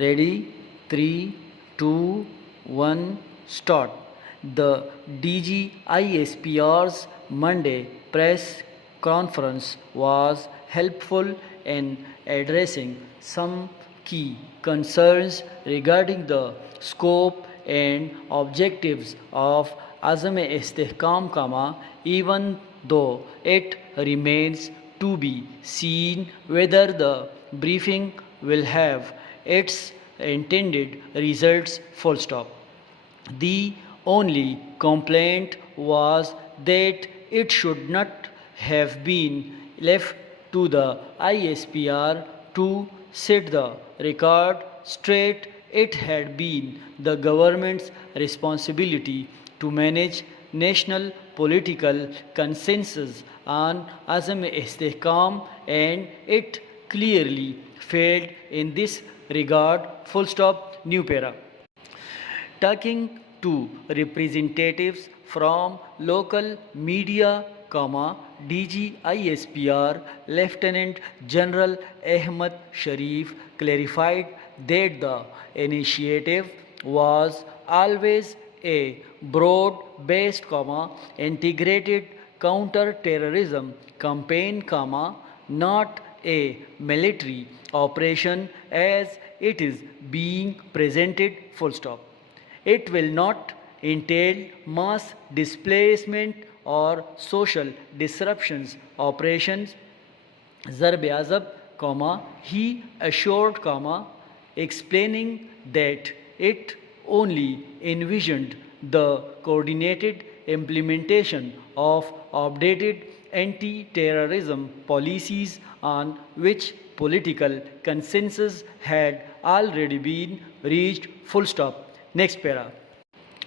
Ready? 3, 2, 1, start. The DGISPR's Monday press conference was helpful in addressing some key concerns regarding the scope and objectives of Azam-e-Istihkam, even though it remains to be seen whether the briefing will have its intended results. Full stop. The only complaint was that it should not have been left to the ISPR to set the record straight. It had been the government's responsibility to manage national political consensus on Azam-e-Istihkam, and it clearly failed in this regard. Full stop. New para. Talking to representatives from local media, DGISPR Lieutenant General Ahmad Sharif clarified that the initiative was always a broad-based, integrated counter-terrorism campaign, not a military operation as it is being presented. Full stop. It will not entail mass displacement or social disruptions operations. Zarb-e-Azab, he assured, explaining that it only envisioned the coordinated implementation of updated anti-terrorism policies on which political consensus had already been reached. Full stop. Next para.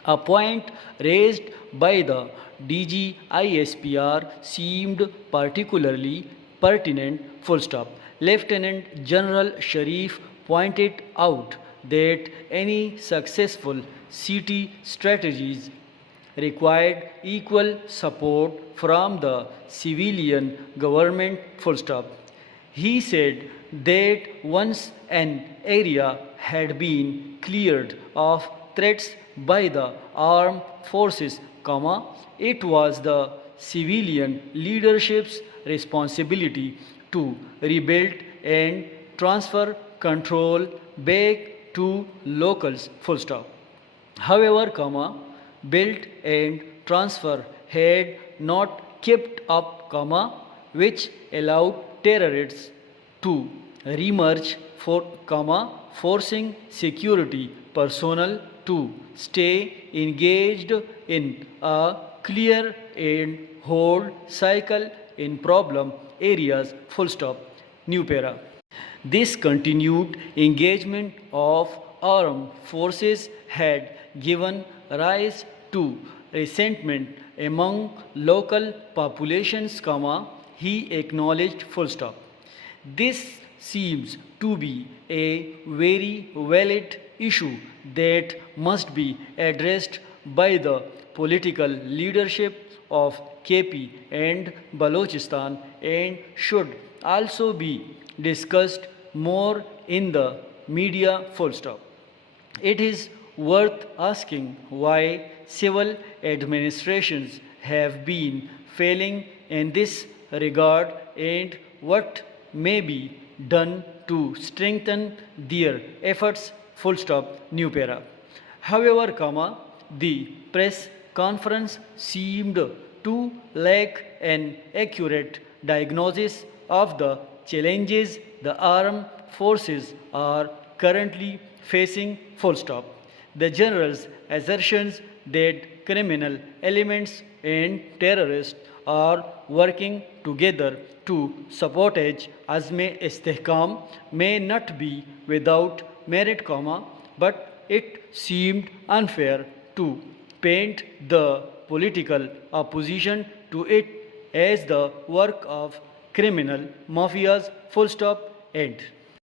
A point raised by the DGISPR seemed particularly pertinent. Full stop. Lieutenant General Sharif pointed out that any successful city strategies required equal support from the civilian government. Full stop. He said that once an area had been cleared of threats by the armed forces, it was the civilian leadership's responsibility to rebuild and transfer control back to locals. Full stop. However, build and transfer had not kept up, which allowed terrorists to reemerge, forcing security personnel to stay engaged in a clear and hold cycle in problem areas. Full stop. New para. This continued engagement of armed forces had given rise to resentment among local populations, he acknowledged. Full stop. This seems to be a very valid issue that must be addressed by the political leadership of KP and Balochistan and should also be discussed more in the media. Full stop. It is worth asking why civil administrations have been failing in this regard and what may be done to strengthen their efforts. Full stop. New para. However, the press conference seemed to lack an accurate diagnosis of the challenges the armed forces are currently facing. Full stop. The general's assertions that criminal elements and terrorists are working together to sabotage Azam-e-Istihkam may not be without merit, but it seemed unfair to paint the political opposition to it as the work of criminal mafias. Full stop. End.